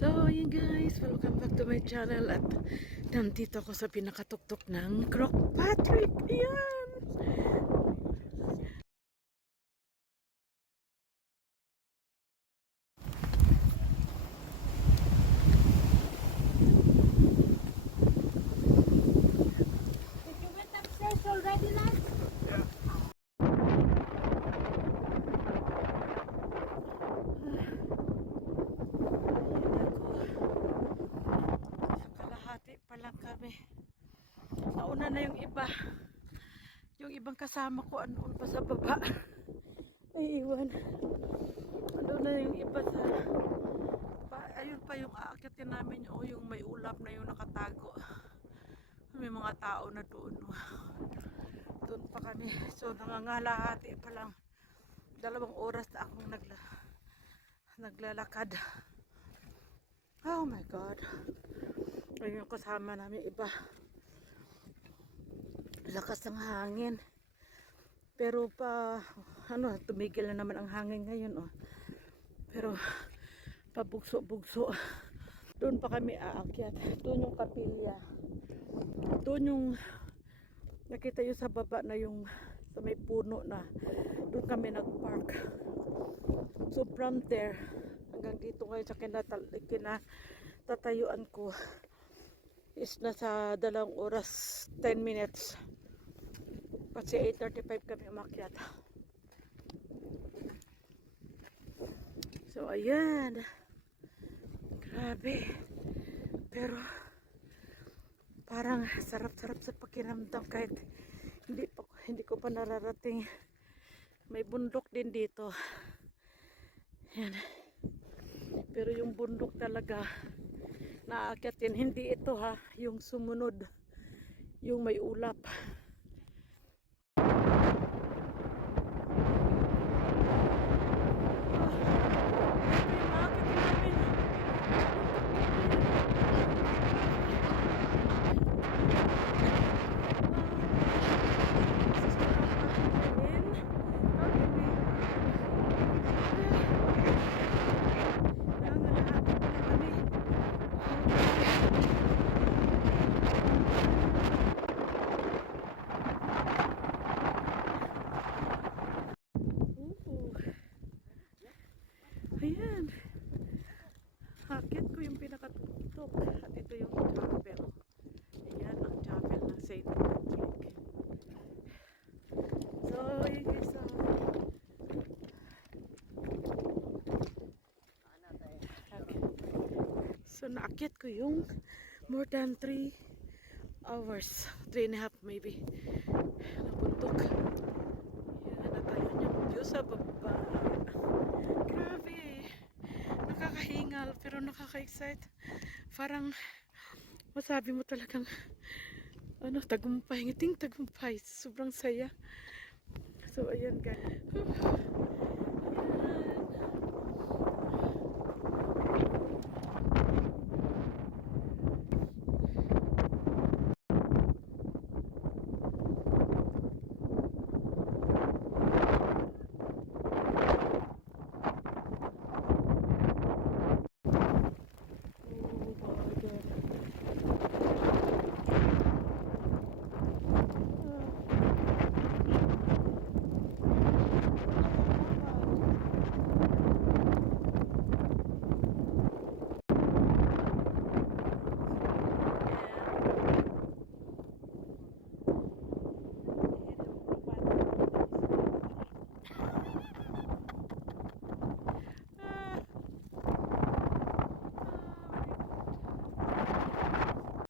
So, yun guys, welcome back to my channel at nandito ako sa pinakatuktok ng Croc Patrick. Ayan! Did you went upstairs already, lad? Sa kalahati pa lang kami. Nauna na yung iba. Yung ibang kasama ko anoon pa sa baba. Ay, iwan. Ano na yung iba sa... ayun pa yung aakyatin namin. O yung may ulap na yung nakatago. May mga tao na doon. Doon pa kami. So, nangangalahati pa lang. 2 oras na akong naglalakad. Oh my God. Ayun yung kasama namin iba. Lakas ng hangin. Pero tumigil na naman ang hangin ngayon. Oh. Pero, pabugso-bugso. Doon pa kami aakyat. Doon yung kapilya. Doon yung, nakita yung sa baba na yung, sa may puno na. Doon kami nag-park. So, from there, hanggang dito ngayon sa kinatatayuan ko is nasa 2 oras 10 minutes kasi 8:35 kami umakyat. So ayan, grabe, pero parang sarap-sarap sa pakiramdam kahit hindi ko pa nararating. May bundok din dito. Yan. Pero yung bundok talaga naakyatin, hindi ito ha, yung sumunod, yung may ulap. Ayan. Hakit ko yung pinakatutok. At ito yung chapel. Ayan ang chapel ng St. Patrick. So, yun guys. So, naakit ko yung more than 3 hours. 3.5 maybe. Nabundok. Ayan, natayon yung view sa baba. Grabe. Nakakahingal pero nakaka-excite. Parang masabi mo talagang tagumpay. Ngiting tagumpay. Sobrang saya. So, ayan guys.